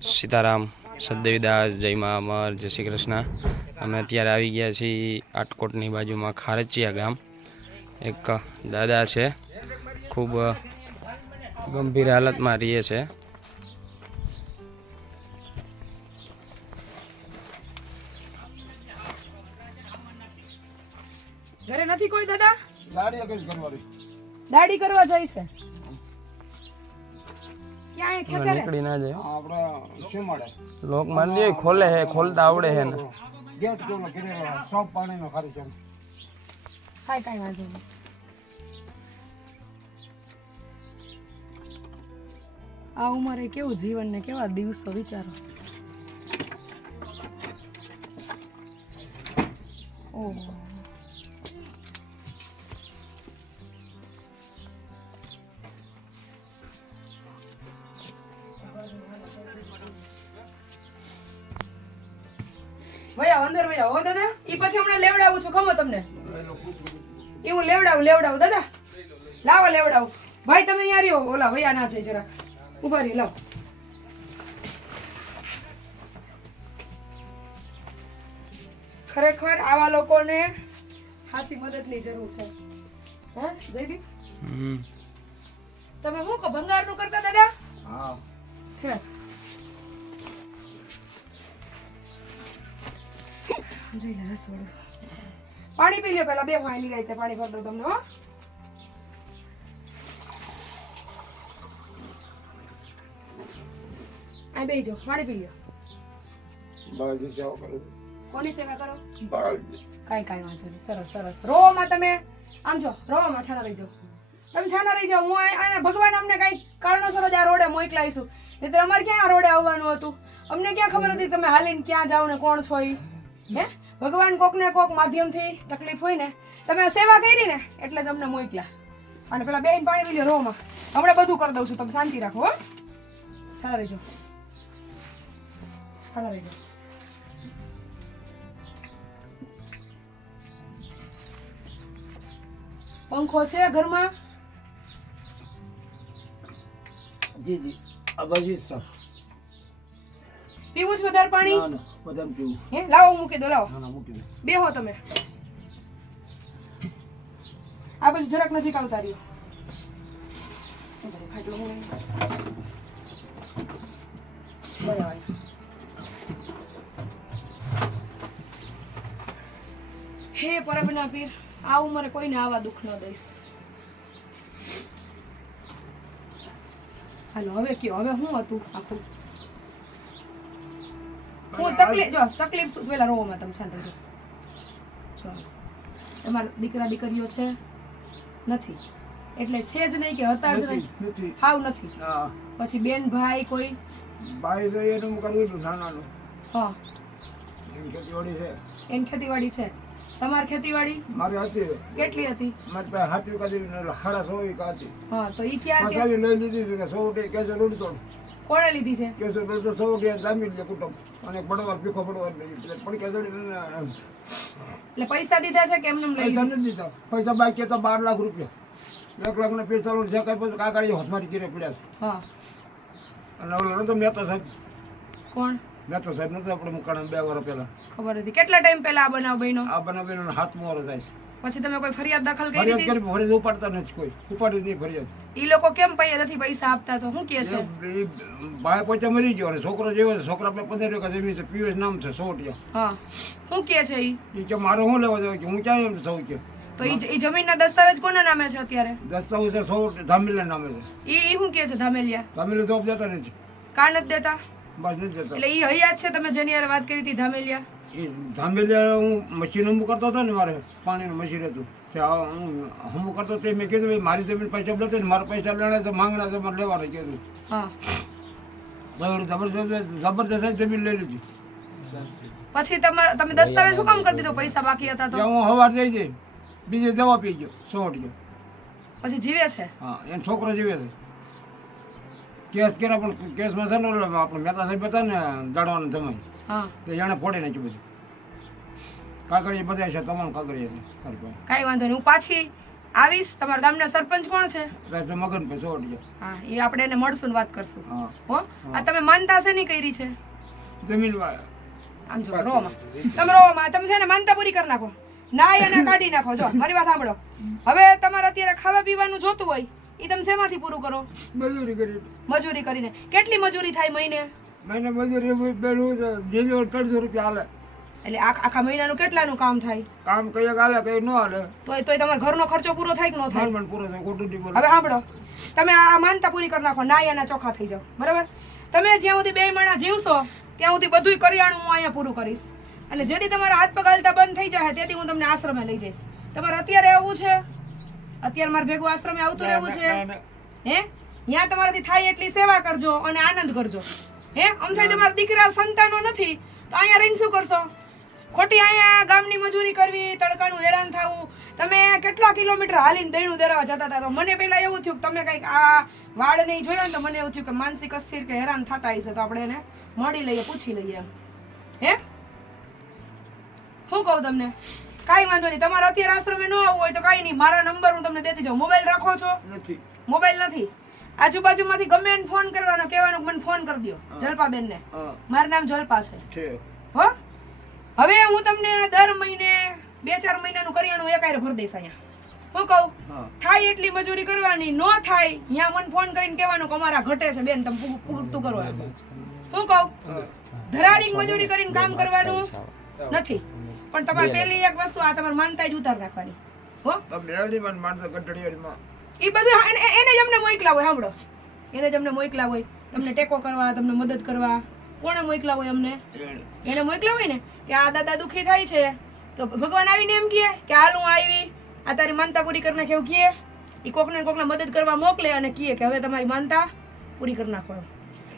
સીતારામ, સદદેવીદાસ, જય મા અમર, જય શ્રી કૃષ્ણ। અમે અત્યારે આવી ગયા છીએ આટકોટની બાજુમાં ખારચિયા ગામ। એક દાદા છે, ખૂબ ગંભીર હાલતમાં રહે છે। ઘરે નથી કોઈ દાદા? દાઢી કરવા જાય છે। ક્યાં ખેતરે? નીકળી ના જાય, આપણે શું મળે લોક માન દે ખોલે હે, ખોલતા આવડે હે ને। ગેટ કોનો કિનેરો સબ પાણીનો ખારી છે। કાઈ વાંધો નહીં। આ ઉંમરે કેવું જીવન ને કેવા દિવસો વિચારો। ઓહ, ભૈયા અંદર ભૈયા હો દાદા, ઈ પછી હમણાં લેવડાવું છું, ખમો તમને ઈ હું લેવડાવું દાદા, લાવો લેવડાવું। ભાઈ તમે અહીંયા રહ્યો, ઓલા ભૈયા ના છે જરાક ઉભા રહી, લાવ। ખરેખર આવા લોકોને સાચી મદદની જરૂર છે। હે જયદીપ, તમે શું કહો, ભંગારનું કરતા દાદા? હા, હે જોઈ લે રસોડું। પાણી પી લ્યો પેલા, બે વાયલી ગઈ તે પાણી ભર દઉં તમને। હો આ બે જો પાણી પી લ્યો। બાજી સેવા કરું, કોની સેવા કરો? બાજી કાઈ વાંધો નહીં, સરસ સરસ। રોવામાં તમે આમ જો, રોવામાં છાના રહી જાઓ, તમે છાના રહી જાઓ। હું આને ભગવાન અમને કઈ કારણોસર જ આ રોડે મોકલાઈશું, નહીતર અમારે ક્યાં આ રોડે આવવાનું હતું? અમને ક્યાં ખબર હતી તમે હાલીને ક્યાં જાવ ને કોણ છો ઈ? હે ભગવાન કોકને કોક માધ્યમથી તકલીફ હોય ને, તમે આ સેવા કરી ને એટલે જ અમને મોકલ્યા। અને પેલા બેન પાણી પી લ્યો રોવામાં, હમણાં બધું કરી દઉં છું, તમે શાંતિ રાખો। હો છાના રહી જાઓ, છાના રહી જાઓ। પંખો છે ઘરમાં? જી આ બાજી સર પીવું છે વધારે પાણી? ના ના બદામ પીવું। હે લાવો મૂકી દો, લાવો ના ના મૂકી દે। બેહો તમે। આ બધું જરાક નજીક આવતા રહ્યો। ખાટલો હું બરાબર। હે પરબના પીર, આ ઉંમરે કોઈને આવા દુઃખ ન દઈશ। હાલો હવે કયો, હવે શું હતું આખું? હું તકલીફ શું? પેલા રોવામાં તમે શાંત રહેજો। જો તમારા દીકરા દીકરીઓ છે નથી, એટલે છે જ નહીં કે હતા જ નહીં? નથી હાવ નથી? હા, પછી બેન ભાઈ કોઈ? બાઈ જોઈએ એનું કરવું હતું નાનાનું, હા, એમ ખેતીવાડી છે। એની ખેતીવાડી છે? તમારી ખેતીવાડી મારી હતી, કેટલી હતી? મારી પાસે હાથી કાઢી હાડા 100 વીઘા હતી। હા, તો ઈ ક્યાં પાછાવી લઈ લીધી છે કે 100 કે કેસો રૂડતો કોણે લીધી છે? કેસો રૂડતો 100 કે જામી લે કુટુંબ અને પડવાર પીખો પડવાર પડી કે જોડી એટલે પૈસા દીધા છે કે એમને લઈ પૈસા લીધા? નથી દીધા, પૈસા બાકી હતા 12 લાખ રૂપિયા। 1 લાખ ને 45 જે કઈ પછી કાકાડી હોસ્મારી ગીરે પડ્યા છે। હા, અને ઓલો નતો મહેતા સાહેબ, કોણ મહેતા સાહેબ નતો આપણે મુકાણા 2 વર્ષ પહેલા। ખબર હતી? કેટલા ટાઈમ પહેલા આ બનાવ બન્યો? આ બનાવીને 7મો વર્ષ થાય છે। પછી તમે કોઈ ફરિયાદ દાખલ કરી ફરિયાદ હતી? કરી ફરિયાદ ઉપાડતા નથી, કોઈ ઉપાડી નહીં ફરિયાદ। ઈ લોકો કેમ નથી પૈસા આપતા? તો શું કહે છે? એ ભાઈ પોતે મરી ગયો અને છોકરો જેવો છે, છોકરા આપણે 15 વીઘા જમીન છે, પીએસ નામ છે સોટિયા। હા, શું કહે છે ઈ? એ કે મારે શું લેવા દેવા, કે હું ક્યાં એમ સૌ કે તો ઈ જમીનના દસ્તાવેજ કોના નામે છે અત્યારે? દસ્તાવેજ છે 100 ધામીલા નામે છે। ઈ શું કહે છે ધામેલિયા? ધામીલા જવાબ દેતા નથી, કા નથી દેતા? બસ નથી દેતા। એટલે ઈ હયાત છે તમે જેની હારે વાત કરી હતી ધામેલિયા? એ ધામેલિયા હું મશીન હમું કરતો હતો ને, મારે પાણીનું મશીન હતું, હું હમું કરતો તે મેં કીધું ભાઈ મારી જમીન પૈસા લેતો ને, મારા પૈસા લેણા તો માંગણા છે, મારે લેવાના કીધું। હા, જબરદસ્ત જમીન લઈ લીધી। પછી તમે દસ્તાવેજ શું કામ કરી દીધો? પૈસા બાકી હતા તો? ત્યાં હું સવાર જઈ જઈ બીજે દવા પી ગયો, સોટ્યો। પછી જીવે છે? હા, એનો છોકરો જીવે છે। કેસ કર્યા પણ કેસમાં છે ને આપણે મહેતા સાહેબ હતા ને દાડવાના જમાઈ, હા, તો એને ફોડી નાખ્યું બધું। કાગળિયા બધા છે, તમામ કાગળિયા છે। કાંઈ વાંધો નહીં, હું પાછી આવીશ. તમારા ગામના સરપંચ કોણ છે? રાતે મગન પે સોટિયા. હા, એ આપણે એને મળશું ને વાત કરશું. હા. હો, આ તમે માનતા છે નહીં કરી છે? જમીન વાળા. આમ જો રોમાં તમે રોમાં તમે છે ને માનતા પૂરી કરી નાખો, નાય અને કાઢી નાખો. જો મારી વાત સાંભળો, હવે તમારે અત્યારે ખાવા પીવાનું જોતું હોય એ તમે શેમાંથી પૂરું કરો? મજૂરી કરી. મજૂરી કરીને. કેટલી મજૂરી થાય મહિને? મહિને મજૂરી પેલું 300 રૂપિયા હાલે. એટલે આખા મહિનાનું કેટલાનું કામ થાય? કામ કઈ હાલે કઈ ન હાલે. તોય તમારા ઘરનો ખર્ચો પૂરો થાય કે ન થાય? માન પૂરો થાય, ખોટું નહીં બોલે. હવે સાંભળો, તમે આ માનતા પૂરી કરી નાખો, નાય અને ચોખ્ખા થઈ જાઓ, બરાબર? તમે જ્યાં સુધી 2 મહિના જીવશો ત્યાં સુધી બધુંય કરિયાણું હું અહીંયા પૂરું કરીશ. અને જેથી તમારા હાથ પગ હાલતા બંધ થઈ જાય તેથી હું તમને આશ્રમે લઈ જઈશ. તમારે અત્યારે આવવું છે? અત્યારે મારે ભેગું આશ્રમે આવતું રહેવું છે? હે, ત્યાં તમારાથી થાય એટલી સેવા કરજો અને આનંદ કરજો. હે, આમ થાય તમારા દીકરા સંતાનો નથી તો અહીંયા રહીને શું કરશો? ખોટી અહીંયા ગામની મજૂરી કરવી, તડકાનું હેરાન થવું. તમે કેટલા કિલોમીટર હાલીને દહીણું દેરાવા જતા હતા તો મને પહેલા એવું થયું કે તમે કંઈક આ વાળ નહીં જોયા ને તો મને એવું થયું કે માનસિક અસ્થિર કે હેરાન થતા હશે તો આપણે એને મળી લઈએ, પૂછી લઈએ એમ. હે, શું કહું તમને? કાંઈ વાંધો નહીં, તમારે અત્યારે આશ્રમે ન આવવું હોય તો કાંઈ નહીં, મારા નંબર હું તમને દેતી જાઉં. મોબાઈલ રાખો છો? નથી. મોબાઈલ નથી. આજુબાજુમાંથી ગમે એને ફોન કરવાનો, કહેવાનું મને ફોન કરી દો જલપાબેનને. હા. મારું નામ જલપા છે. છે. હો, હવે હું તમને દર મહિને 2-4 મહિનાનું કરિયાણું એકાયરે ભરી દઈશ અહીંયા. શું કહું? હા. થાય એટલી મજૂરી કરવાની, ન થાય ત્યાં મને ફોન કરીને કહેવાનું કે અમારા ઘટે છે બેન, તમે પૂરતું કરો. શું કહું? ધરાડીને મજૂરી કરીને કામ કરવાનું નથી. પણ તમારે પહેલી એક વસ્તુ આ તમારે માનતા જ ઉતાર રાખવાની. હો, મેળવી માં માણસો ગઢડિયામાં. એ બધું એને જ અમને મોકલા હોય. સાંભળો, એને જ અમને મોકલા હોય તમને ટેકો કરવા, તમને મદદ કરવા. કોણે મોકલા હોય અમને? એને મોકલા હોય ને કે આ દાદા દુખી થાય છે તો ભગવાન આવીને એમ કહે કે હાલ હું આવી, આ તારી માનતા પૂરી કરી નાખે એવું કહે. એ કોકને કોકને મદદ કરવા મોકલે અને કહે કે હવે તમારી માનતા પૂરી કરી નાખો.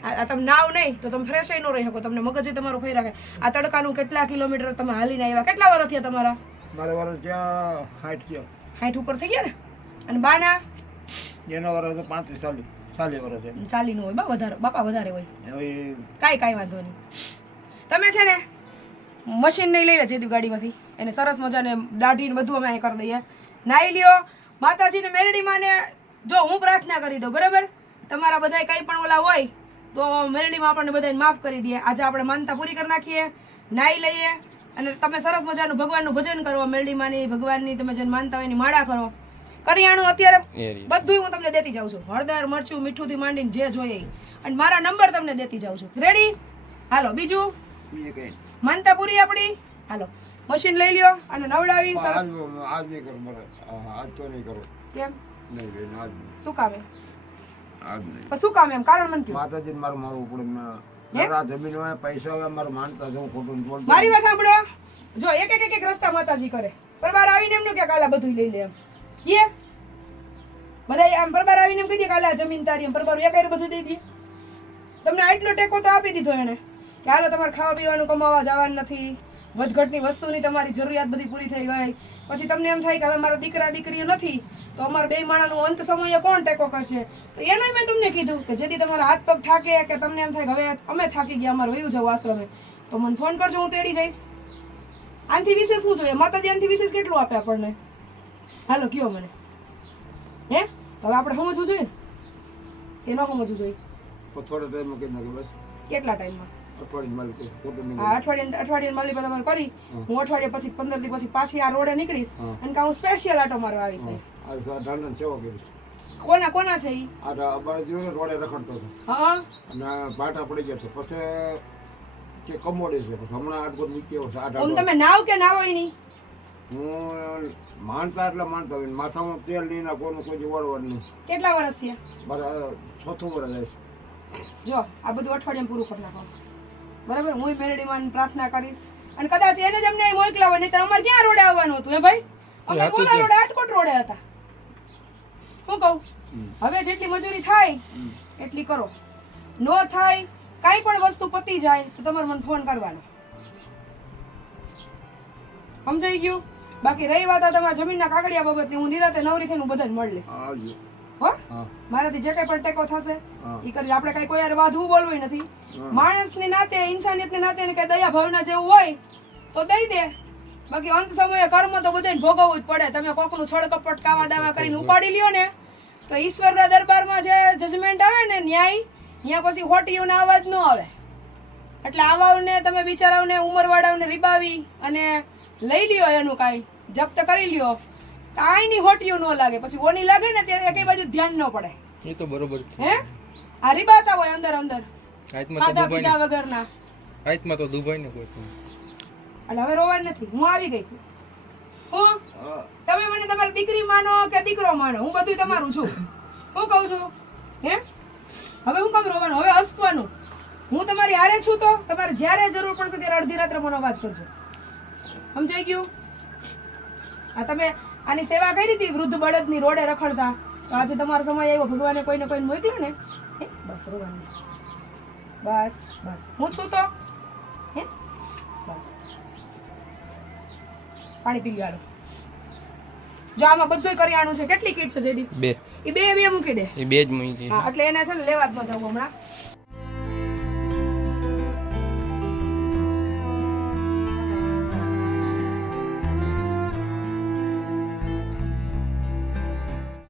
આ તમે નાવ નહીં તો તમે ફ્રેશ ન રહી શકો, તમને મગજ તમારું ફરી રાખે. આ તડકાનું કેટલા કિલોમીટર તમે હાલીને આવ્યા? કેટલા વર્ષ થયા તમારા? મારા વર્ષ ત્યાં 60 થયા. 60 ઉપર થઈ ગયા ને? અને બાના એના વર્ષ તો 35 40 વર્ષ છે. 40 નું હોય બા, વધારે બાપા વધારે હોય. હવે કાંઈ વાંધો નહીં. તમે છે ને મશીન નહીં લઈ લે જેદી ગાડીમાંથી, એને સરસ મજાને દાઢીને બધું અમે અહીં કરી દઈએ. નાઈ લ્યો, માતાજીને મેરડીમાં ને જો હું પ્રાર્થના કરી દઉં, બરાબર? તમારા બધાય કંઈ પણ ઓલા હોય તો મેરડીમાં આપણને બધાને માફ કરી દે. આજે આપણે માનતા પૂરી કરી નાખીએ, નાઈ લઈએ અને તમે સરસ મજાનું ભગવાનનું ભજન કરો. મેરડીમાંની ભગવાનની તમે જેને માનતા હોય એની માળા કરો. કરિયાણું અત્યારે બધું હું તમને દેતી જાઉં છું, હળદર મરચું મીઠુંથી માંડીને જે જોઈએ એ. અને મારા નંબર તમને દેતી જાઉં છું. રેડી? હાલો, બીજું માનતા પૂરી આપણી. હાલો, મશીન લઈ લ્યો અને નવડાવી સરસ. આજ નહીં કરું મારે, આજ તો નહીં કરું. કેમ? નહીં બેન, આજ નહીં. શું કામે? આજ નહીં. પણ શું કામ એમ? કારણ મને કયો. માતાજીને મારું મારવું પડે. મારા જમીન હોય, પૈસા હોય, મારું માનતા જવું ખોટું નહીં બોલતું. મારી વાત સાંભળો, જો એક રસ્તા માતાજી કરે. પરબાર આવીને એમ ન કે કાલા બધું લઈ લે એમ કે બધા આમ પરબાર આવીને એમ કહી દે કાલા જમીન તારી એમ પરબાર એકાયરે બધું દઈ દે. તમને આટલો ટેકો તો આપી દીધો એને કે હાલો તમારે ખાવા પીવાનું કમાવા જવાનું નથી, વધઘટની વસ્તુની તમારી જરૂરિયાત બધી પૂરી થઈ ગઈ. પછી તમને એમ થાય કે હવે મારા દીકરા દીકરીઓ નથી તો અમારા 2 માણાનું અંત સમયે કોણ ટેકો કરશે? તો એનોય મેં તમને કીધું કે જેથી તમારા હાથ પગ થાકે કે તમને એમ થાય કે હવે અમે થાકી ગયા, અમારે વયું જવું આશ્રમે, તો મને ફોન કરજો, હું તેડી જઈશ. આનથી વિશેષ શું જોઈએ? માતાજી આનથી વિશેષ કેટલું આપે આપણને? હાલો કયો મને. હે, હવે આપણે સમજવું જોઈએ ને કે ન સમજવું જોઈએ? થોડા ટાઈમમાં કહી નાખે બસ. કેટલા ટાઈમમાં? અઠવાડિયું માલિક ખોટું નહીં. હા, અઠવાડિયે માલી પર તમારે કરી, હું અઠવાડિયા પછી 15 દી પછી પાછી આ રોડે નીકળીશ અને હું સ્પેશિયલ આટો મારવા આવીશ. આ ઢાળને સેવા કરીશ. કોના છે ઈ? આ બાજુ રોડે રખડતો હતો હા, અને બાટા પડી ગયા છે. પછી કે કમોડે છે, પછી હમણાં આટકો મૂક્યો છે. આ ઓમ તમે નાવ કે નાવો ઈ નહીં? હું માનતા એટલે માનતા હોય, માથામાં તેલ નહીં નાખવાનું, કોઈ વળવાનું નહીં. કેટલા વર્ષ થયા? મારા 6થું વર્ષ જાય છે. જો આ બધું અઠવાડિયામાં પૂરું કરી નાખો, બરાબર? હું મેરડીમાં પ્રાર્થના કરીશ અને કદાચ એને જ અમને મોકલા હોય, નહીં અમારે ક્યાં રોડે આવવાનું હતું? હે ભાઈ, અમે કોના રોડે? આટકોટ રોડે હતા. શું કહું? હવે જેટલી મજૂરી થાય એટલી કરો. નો થાય, કાંઈ પણ વસ્તુ પતી જાય તો તમારે મને ફોન કરવાનો. સમજાઈ ગયું? બાકી રહી વાત આ તમારા જમીનના કાગળિયા બાબતની, હું નિરાતે નવરી થઈને બધાને મળી લઈશ. આવજો. હો, હા. મારાથી જે કઈ પણ ટેકો થશે હા. ઈ કરી. આપણે કઈ કોઈ યાર વાધવું બોલવું નથી. માણસની નાતે, ઇન્સાનિયતની નાતે એને કઈ દયા ભાવના જેવું હોય તો દઈ દે, બાકી અંત સમયે કર્મ તો બધાને ભોગવવું જ પડે. તમે કોકનું છળ કપટ કાવા દાવા કરીને ઉપાડી લ્યો ને તો ઈશ્વરના દરબારમાં જે જજમેન્ટ આવે ને ન્યાય, ત્યાં પછી હોટીઓના અવાજ ન આવે. એટલે આવાઓને તમે બિચારાઓને ઉંમરવાળાઓને રીબાવી અને લઈ લ્યો એનું કાંઈ જપ્ત કરી લ્યો તો આઈની હોટીઓ ન લાગે, પછી ઓની લાગે ને ત્યારે એકેય બાજુ ધ્યાન ન પડે. એ તો બરોબર છે. હે આ રીબાતા હોય અંદર અંદર આત્મા તો ખાધા દુભાઈ પીધા વગરના. આત્મા તો દુભાઈ ને કોઈ પણ. એટલે હવે રોવાનું નથી, હું આવી ગઈ. હું તમે મને તમારી દીકરી માનો કે દીકરો માનો, હું બધું તમારું છું. હું કહું છું હે હવે હું કામ રોવાનું, હવે હસવાનું. હું તમારી હારે છું તો તમારે જ્યારે જરૂર પડશે ત્યારે અડધી રાત્રે મને અવાજ કરજો. સમજાઈ ગયું? આ તમે આની સેવા કરી હતી વૃદ્ધ બળદની રોડે રખડતા, તો આજે તમારો સમય આવ્યો, ભગવાને કોઈને કોઈને મોકલ્યો ને હે બસ રોવાનું. બસ બસ હું છું તો હે બસ પાણી પી લ્યો. જો આમાં બધું કરિયાણું છે. કેટલી કીટ છે જેદી? 2 એ બે મૂકી દે. એ 2 જ મૂકી. હા એટલે એને છે ને લેવા જ ન જવું હમણાં.